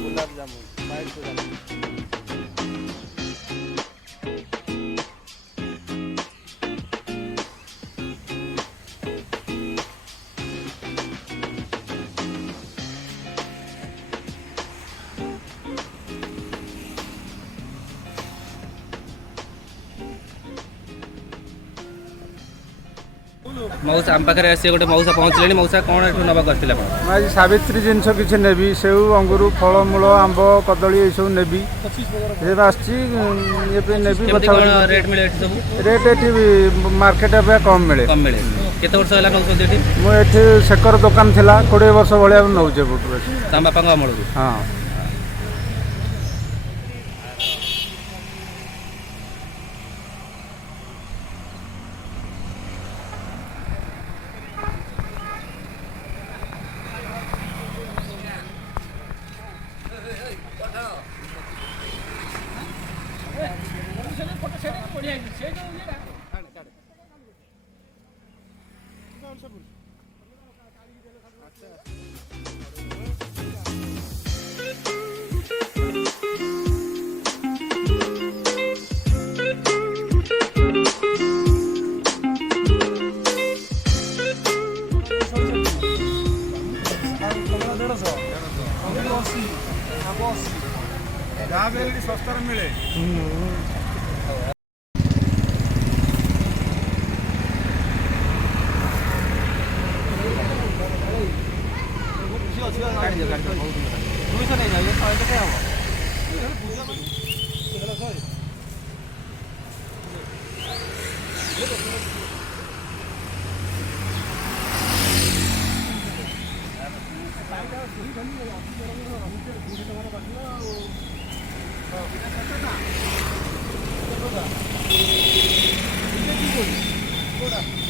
Gulab jamun white गुलाब मौसा आम पाखे आसी गोटे मौसा पहुँचले मौसा कौन एठू नवाक आसते आज सावित्री जिनस किसी नेबी सेऊ अंगूर फलमूल आंब कदली ये सब नेबी रेट मिले रेट ये मार्केट अपेक्षा कम मिले केते वर्ष होला नौछन एठी मुझे शेखर दुकान थिला 20 वर्ष भाया नौचे तम बापा अमल हाँ सस्ता मिले Koda.